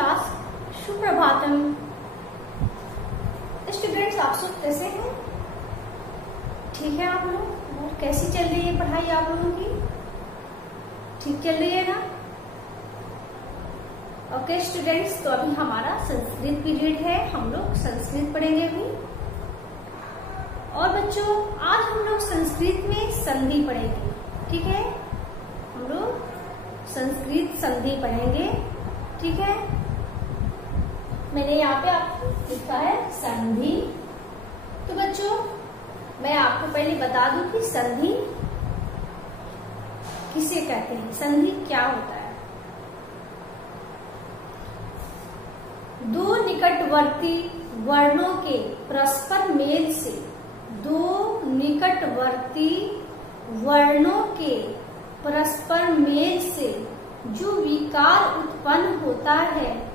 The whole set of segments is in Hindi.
क्लास सुप्रभातम। स्टूडेंट्स, आप सब कैसे हैं? ठीक है आप लोग? और कैसी चल रही है पढ़ाई आप लोगों की? ठीक चल रही है ना? ओके स्टूडेंट्स, तो अभी हमारा संस्कृत पीरियड है, हम लोग संस्कृत पढ़ेंगे अभी। और बच्चों, आज हम लोग संस्कृत में संधि पढ़ेंगे, ठीक है? हम लोग संस्कृत संधि पढ़ेंगे, ठीक है? मैंने यहाँ पे आपको लिखा है संधि। तो बच्चों, मैं आपको पहले बता दूं कि संधि किसे कहते हैं, संधि क्या होता है। दो निकटवर्ती वर्णों के परस्पर मेल से, दो निकटवर्ती वर्णों के परस्पर मेल से जो विकार उत्पन्न होता है,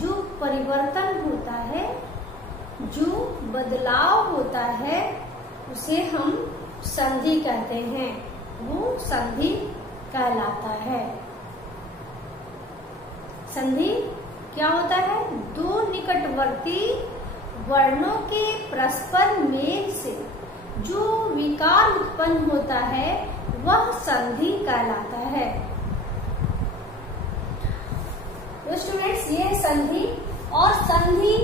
जो परिवर्तन होता है, जो बदलाव होता है, उसे हम संधि कहते हैं। वो संधि कहलाता है। संधि क्या होता है? दो निकटवर्ती वर्णों के परस्पर मेल से जो विकार उत्पन्न होता है, वह संधि कहलाता है। तो स्टूडेंट्स, ये है संधि। और संधि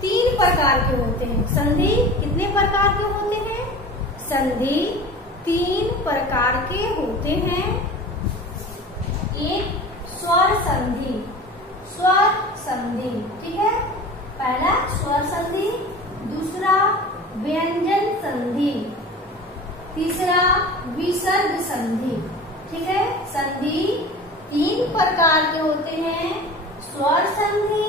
तीन प्रकार के होते हैं। संधि कितने प्रकार के होते हैं? संधि तीन प्रकार के होते हैं। एक स्वर संधि, स्वर संधि, ठीक है? पहला स्वर संधि, दूसरा व्यंजन संधि, तीसरा विसर्ग संधि, ठीक है? संधि तीन प्रकार के होते हैं, स्वर संधि,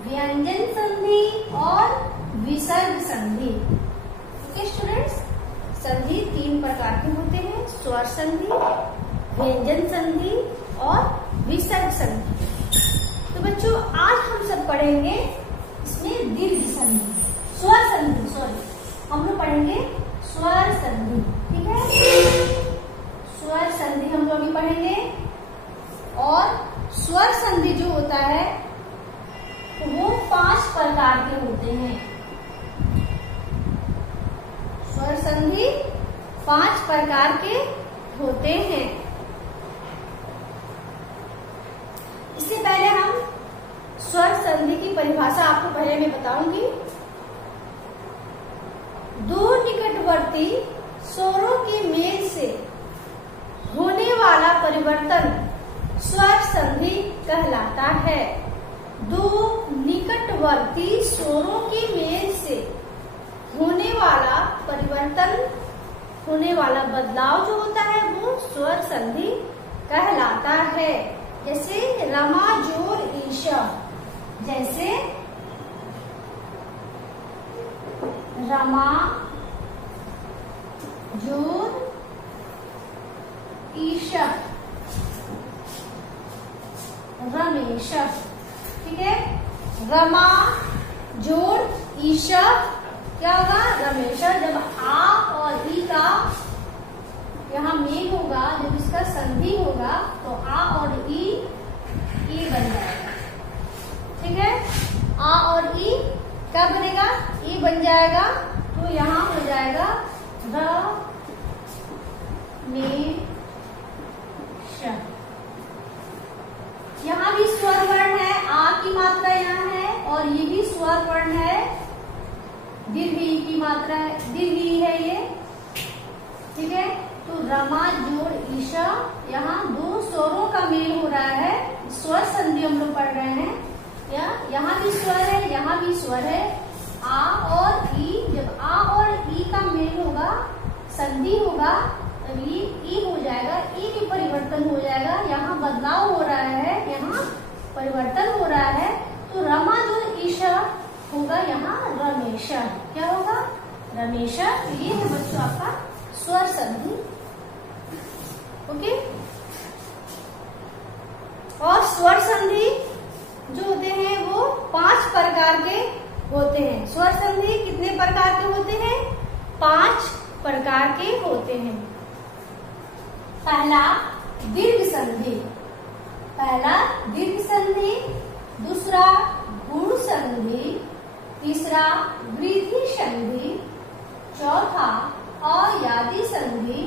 व्यंजन संधि और विसर्ग संधि। ओके स्टूडेंट्स, संधि तीन प्रकार के होते हैं, स्वर संधि, व्यंजन संधि और विसर्ग संधि। तो बच्चों, आज हम सब पढ़ेंगे इसमें दीर्घ संधि, स्वर संधि, सॉरी, हम लोग पढ़ेंगे स्वर संधि, ठीक है? स्वर संधि हम लोग भी पढ़ेंगे। और स्वर संधि जो होता है वो पांच प्रकार के होते हैं। स्वर संधि पांच प्रकार के होते हैं। इससे पहले हम स्वर संधि की परिभाषा आपको पहले मैं बताऊंगी। दो निकटवर्ती स्वरों के मेल से होने वाला परिवर्तन स्वर संधि कहलाता है। दो निकटवर्ती स्वरों के मेल से होने वाला परिवर्तन, होने वाला बदलाव जो होता है, वो स्वर संधि कहलाता है। जैसे रमा जोर ईशा, जैसे रमा जोर ईशा, रमेश, ठीक है? रमा जोड़ ईशा क्या होगा? रमेश। जब आ और ई का यहाँ मेल होगा, जब इसका संधि होगा तो आ और ई बन जाएगा, ठीक है? आ और ई क्या बनेगा? ई बन जाएगा। तो यहाँ हो जाएगा रमेश। यहाँ भी स्वर वर्ण है, आ की मात्रा यहाँ है, और ये भी स्वर वर्ण है, दीर्घ ई की मात्रा है, दीर्घ ई है ये, ठीक है? तो रमा जोड़ ईशा, यहाँ दो स्वरों का मेल हो रहा है, स्वर संधि हम लोग पढ़ रहे हैं। यहाँ भी स्वर है, यहाँ भी स्वर है, आ और ई। जब आ और ई का मेल होगा, संधि होगा, तब ये ई हो जाएगा, ई भी परिवर्तन हो जाएगा। यहाँ बदलाव हो रहा है, यहाँ परिवर्तन हो रहा है। तो रमा जो ईशा होगा, यहाँ रमेशा, क्या होगा? रमेशा। तो ये है बच्चों आपका स्वर संधि। ओके। और स्वर संधि जो होते हैं वो पांच प्रकार के होते हैं। स्वर संधि कितने प्रकार के होते हैं? पांच प्रकार के होते हैं। पहला दीर्घ संधि, पहला दीर्घ संधि, दूसरा गुण संधि, तीसरा वृद्धि संधि, चौथा अयादि संधि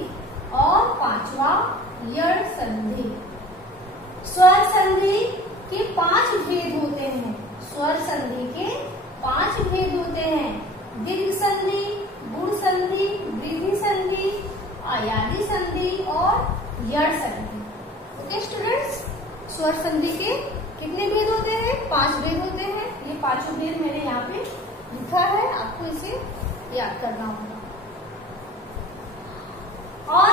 और पांचवा यड़ संधि। स्वर संधि के 5 भेद होते हैं। स्वर संधि के 5 भेद होते हैं। दीर्घ संधि, गुण संधि, वृद्धि संधि, अयादि संधि और यड़ संधि। ओके स्टूडेंट्स, स्वर संधि के कितने भेद होते हैं? 5 भेद होते हैं। ये 5 भेद मैंने यहाँ पे लिखा है, आपको इसे याद करना होगा। और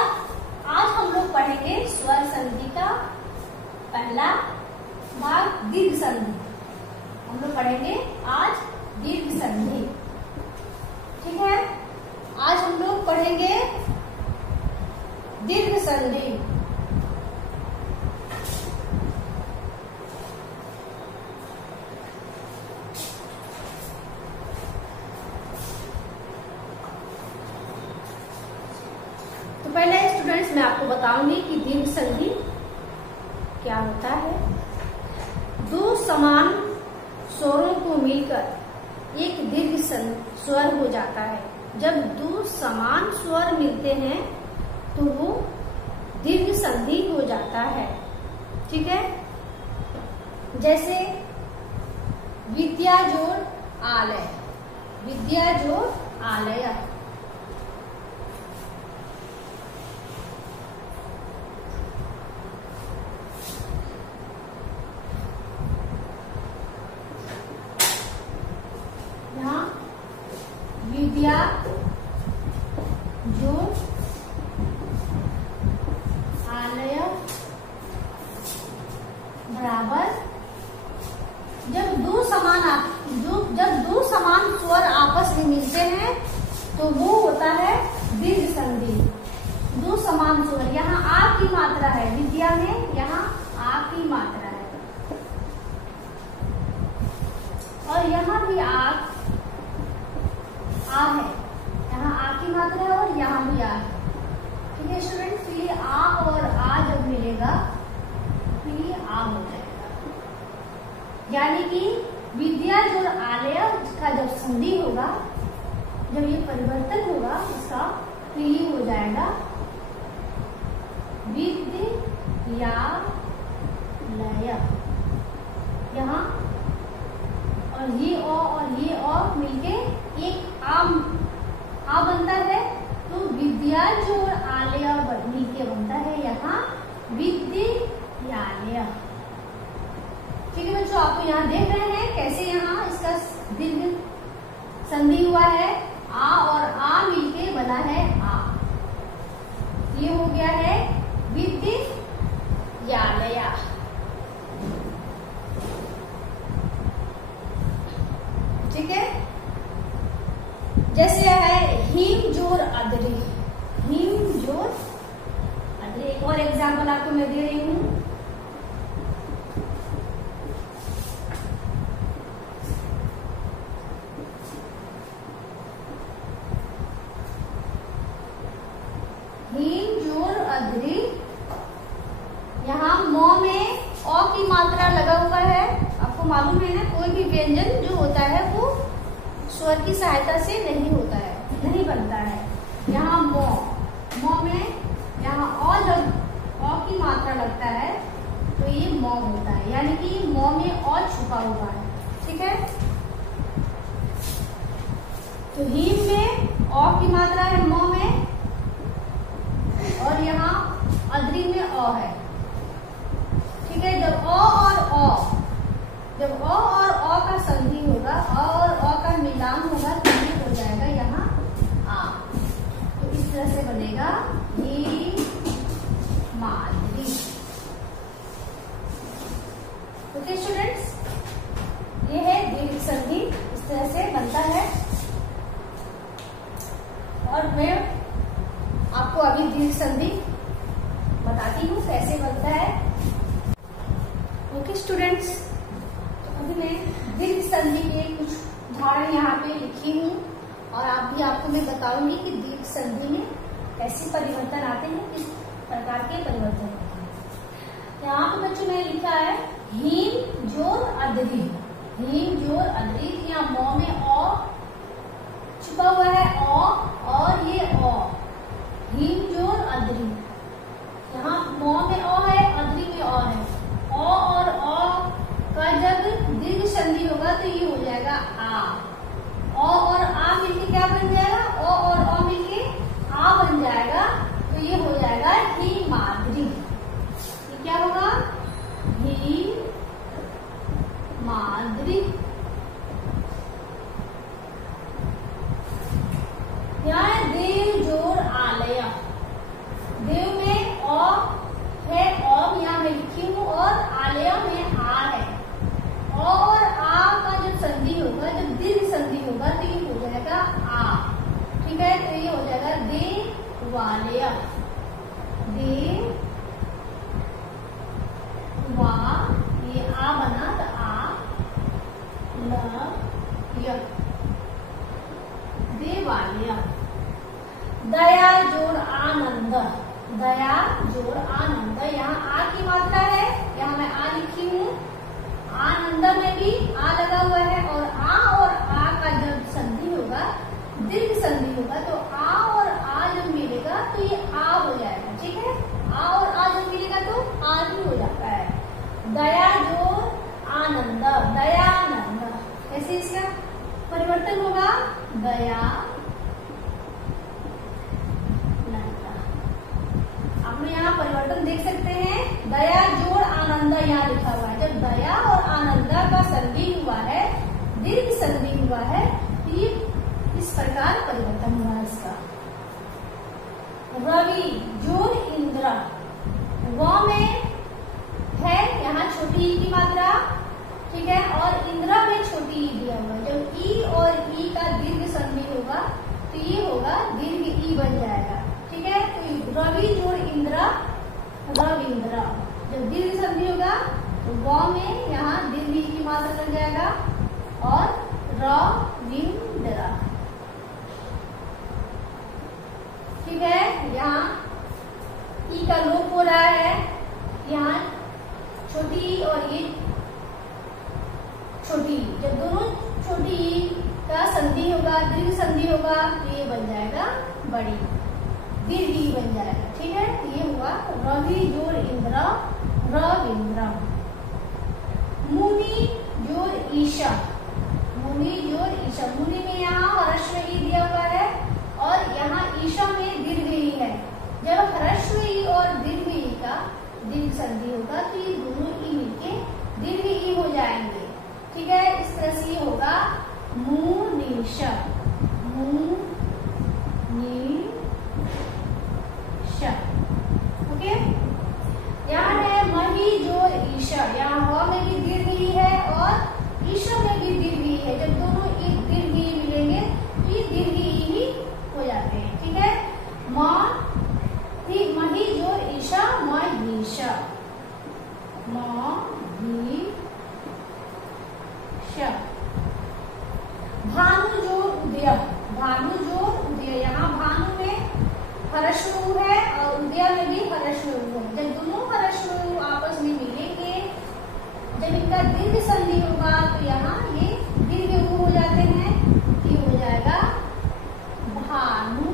आज हम लोग पढ़ेंगे स्वर संधि का पहला भाग, दीर्घ संधि। हम लोग पढ़ेंगे आज दीर्घ संधि, ठीक है। आज हम लोग पढ़ेंगे दीर्घ संधि। तो पहले स्टूडेंट्स मैं आपको बताऊंगी कि दीर्घ संधि क्या होता है। 2 समान स्वरों को मिलकर एक दीर्घ स्वर हो जाता है। जब 2 समान स्वर मिलते हैं तो वो दीर्घ संधि हो जाता है, ठीक है। जैसे विद्या जोड़ आलय, विद्या जोड़ आलय। विद्या जोड़ आलय बराबर, जब दो समान स्वर आपस में मिलते हैं तो वो होता है दीर्घ संधि। 2 समान स्वर, यहाँ आ की मात्रा है विद्या में, यहाँ आ की मात्रा है और यहाँ भी आ है, यहाँ आ की मात्रा है और यहाँ भी आ है, ठीक है स्टूडेंट्स। तो ये आ और आ जब मिलेगा तो ये आ हो जाएगा, यानी कि विद्या जोड़ आलय का जब संधि होगा, जब ये परिवर्तन होगा इसका, तो ये हो जाएगा विद्यालय। यहाँ और ये और मिलके एक आ बनता है, तो विद्या जोड़ आलय मिलके बनता है यहाँ विद्यालय, ठीक है बच्चों। आपको यहाँ देख रहे हैं कैसे यहाँ इसका दीर्घ संधि हुआ है, आ और आ मिलके बना है आ, ये हो गया है विद्यालय, ठीक है। जैसे है हिम जोर अदरी, हिम जोर अदरी। एक और एग्जाम्पल आपको मैं दे रही हूं। हिम जोर अदरी, यहाँ मौ में औ की मात्रा लगा हुआ है। आपको मालूम है ना, कोई भी व्यंजन जो होता है वो स्वर की सहायता से नहीं होता है, नहीं बनता है। यहाँ मौ में यहाँ औ की मात्रा लगता है तो ये मौ होता है, यानी कि मौ में औ छुपा हुआ है, ठीक है। तो हिम में औ की मात्रा है मौ में, और यहाँ अदरी में अ है, ठीक है। जब अ और अ का संधि होगा, अ और अ का मिलान होगा तो ये हो जाएगा यहाँ आ। तो इस तरह से बनेगा ये मादरी। ओके स्टूडेंट्स, ये है दीर्घ संधि, इस तरह से बनता है। और मैं आपको अभी दीर्घ संधि बताती हूँ कैसे बनता है। ओके स्टूडेंट्स, तो अभी मैं दीर्घ संधि के कुछ उदाहरण यहाँ पे लिखी हूँ और आपको मैं बताऊंगी कि दीर्घ संधि में कैसे परिवर्तन आते हैं, किस प्रकार के परिवर्तन होते हैं। यहाँ पे बच्चों मैंने लिखा है हिम जोर अदरी, हीम जोर अदरी। यहाँ मौ में ओ छुपा हुआ है, ओ और ये ओ, हीम जोर अदरी। यहाँ मौ में ओ है, अदरी में ओ है। ओ और ओ का जब दीर्घ संधि होगा तो ये हो जाएगा आ। ओ और आ मिलके क्या बन जाएगा, ओ और ओ मिलके आ बन जाएगा, तो ये हो जाएगा हिमाद्री। ये क्या होगा, हिमाद्री। यहाँ है देव जोर आलय, देव में ओ है, ओ यहाँ मैं लिखी हूँ, और आलय में आ है। ओ और आ का जब संधि होगा, जब दीर्घ संधि होगा तो ये हो जाएगा आ। ठीक है, तो ये हो जाएगा देवालय, देव वा, ये आ बना तो आ ल य, देवालय। दया जोड़ आनंद, दया जोड़ आनंद। यहाँ आ की मात्रा है, यहाँ मैं आ लिखी हूँ, आनंद में भी आ लगा हुआ है, और आ का जब संधि होगा, दीर्घ संधि होगा, तो आ और आ जब मिलेगा तो ये आ हो जाएगा। ठीक है, आ और आ जब मिलेगा तो आ भी हो जाता है। दया जोड़ आनंद, दयानंद। कैसे इसका परिवर्तन होगा, दया आपने यहाँ परिवर्तन देख सकते हैं। दया जोड़ आनंद यहाँ लिखा हुआ है, जब दया और आनंद का संधि हुआ है, दीर्घ संधि हुआ है, तो ये इस प्रकार परिवर्तन हुआ है इसका। रवि जोड़ इंद्र, व में है यहाँ छोटी ई की मात्रा, ठीक है, और इंद्र में छोटी ई दिया हुआ है। जब ई और ई का दीर्घ संधि होगा तो ये होगा दीर्घ ई बन जाएगा। ठीक है, तो रवि जोड़ इंद्र, रविंद्र। जब दीर्घ संधि होगा तो व में यहाँ दीर्घ ई की मात्रा लग जाएगा, और रविंद्र। ठीक है, यहाँ ई का लोप हो रहा है, यहाँ छोटी ई और ये छोटी, जब दोनों छोटी ई का संधि होगा, दीर्घ संधि होगा, तो ये बन जाएगा बड़ी, दीर्घ ई बन जाएगा। ठीक है, तो ये हुआ रवि जोड़ इंद्र, रविंद्र। मुनि जोड़ ईशा, मुनि जोड़ ईशा। मुनि में यहाँ ह्रस्व ई दिया हुआ है, और यहाँ ईशा में दीर्घ ई है। जब ह्रस्व ई और दीर्घ ई का दीर्घ संधि होगा तो ये दोनों ई मिलके दीर्घ ई हो जाएंगे। ठीक है, इस तरह से ये होगा मुनीश, मुनीश। ओके, यहाँ है मही जोड़ ईशा, यहाँ ह में भी दीर्घ ई है और ईशा में भी दीर्घ ई है। जब दोनों ई दीर्घ ई मिलेंगे तो ये दीर्घ ई ही हो जाते हैं। ठीक है, मही जोड़ ईशा, महीशा, महीशा। भानु जोड़ उदय, भानु जोड़ उदय। यहाँ भानु में ह्रस्व उ है और उदय में भी ह्रस्व उ है। जब दोनों ह्रस्व उ आपस में मिलेंगे, जब इनका दीर्घ संधि होगा तो यहाँ ये दीर्घ उ हो जाते हैं, ये हो जाएगा भानु,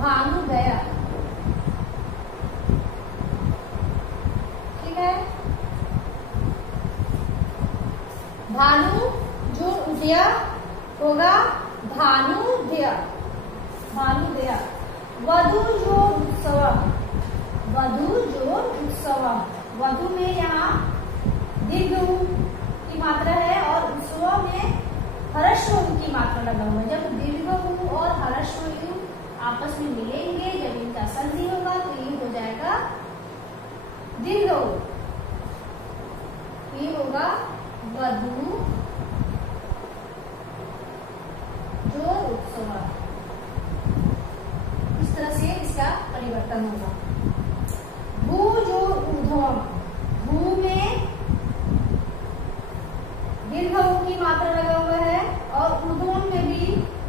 भानुदय। ठीक है, भानु जोड़ उदय होगा भानुदय, भानुदय। वधु जोड़ उत्सव, वधु जोड़ उत्सव। वधु में यहाँ दीर्घ उ की मात्रा है और उत्सव में ह्रस्व उ की मात्रा लगा हुआ है। जब दीर्घ उ और ह्रस्व उ आपस में मिलेंगे, जब इनका संधि होगा तो ये हो जाएगा दीर्घ उ, ये होगा वधु जोड़ उत्सव। इस तरह से इसका परिवर्तन होगा। भू जोड़ ऊर्ध्वम, भू में दीर्घ उ की मात्रा लगा हुआ है और ऊर्ध्वम में भी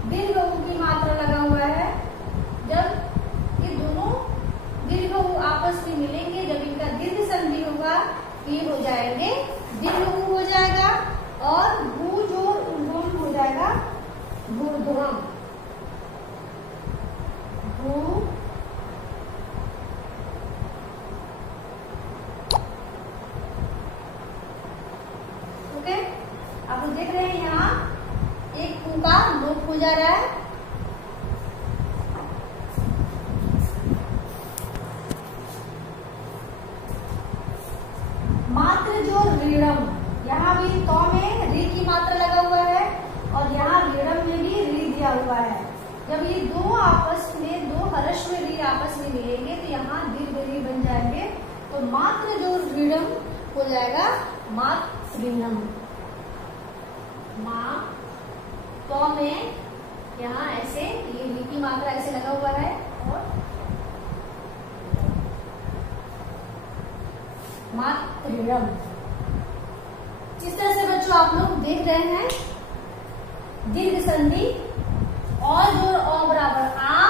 दीर्घ उ की मात्रा लगा हुआ है। जब ये दोनों दीर्घ उ आपस में मिलेंगे, जब इनका दीर्घ संधि होगा ये हो जाएंगे दीर्घ ऊ हो जाएगा और भू जोड़ ऊर्ध्वम हो जाएगा भूर्ध्वम। भू ओके, आप लोग देख रहे हैं यहाँ एक कू का लोप हो जा रहा है। मात्र जो ऋणम, यहाँ भी तो में री की मात्रा लगा हुआ है और यहाँ ऋणम में भी री दिया हुआ है। जब ये दो आपस में दो हर्ष में री आपस में मिलेंगे तो यहाँ दीर्घ री बन जाएंगे। तो मात्र जो ऋणम हो जाएगा मातृणम। माँ तो में यहाँ ऐसे ये री की मात्रा ऐसे लगा हुआ है और मातृणम। जिस तरह से बच्चों आप लोग देख रहे हैं दीर्घ संधि और जोड़ अ बराबर आ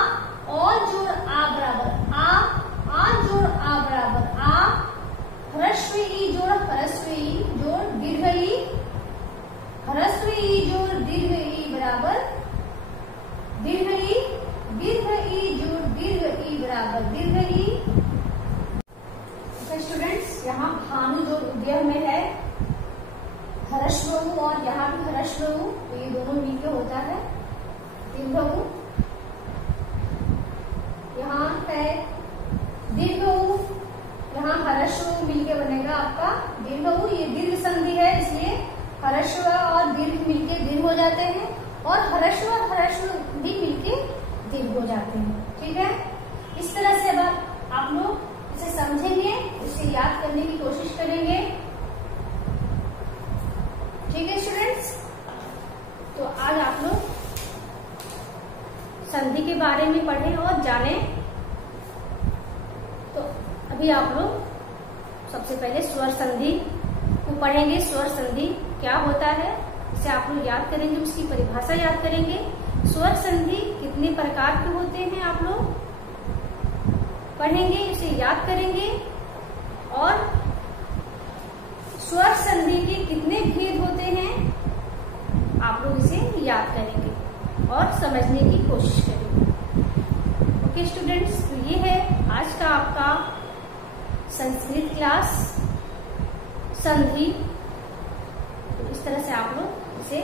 और जोड़ आ बराबर आ जोड़ आ बराबर आ, ह्रस्व ई जोड़ ह्रस्व ई जोड़ दीर्घ ई, ह्रस्व ई जोड़ दीर्घ ई बराबर दीर्घ ई, दीर्घ ई जोड़ दीर्घ ई बराबर दीर्घ ई। स्टूडेंट्स यहाँ भानु जोड़ उद्यम में है ह्रस्व ऊ और यहाँ भी ह्रस्व ऊ, तो ये दोनों मिलकर होता है दीर्घ ऊ। यहाँ है दीर्घ ऊ, यहाँ ह्रस्व ऊ मिलके बनेगा आपका दीर्घ ऊ। ये दीर्घ संधि है इसलिए ह्रस्व और दीर्घ मिलके दीर्घ हो जाते हैं और ह्रस्व और ह्रस्व भी मिलके दीर्घ हो जाते हैं। ठीक है, इस तरह से अब आप लोग इसे समझेंगे, इसे याद करने की कोशिश करेंगे। ठीक है स्टूडेंट्स, तो आज आप लोग संधि के बारे में पढ़ें और जानें। तो अभी आप लोग सबसे पहले स्वर संधि को पढ़ेंगे। स्वर संधि क्या होता है इसे आप लोग याद करेंगे, उसकी परिभाषा याद करेंगे। स्वर संधि कितने प्रकार के होते हैं आप लोग पढ़ेंगे, इसे याद करेंगे और स्वर संधि के कितने भेद होते हैं आप लोग इसे याद करेंगे और समझने की कोशिश करेंगे। ओके स्टूडेंट्स, तो ये है आज का आपका संस्कृत क्लास संधि। तो इस तरह से आप लोग इसे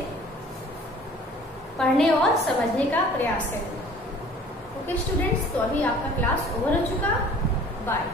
पढ़ने और समझने का प्रयास करेंगे। ओके स्टूडेंट्स, तो अभी आपका क्लास ओवर हो चुका। बाय।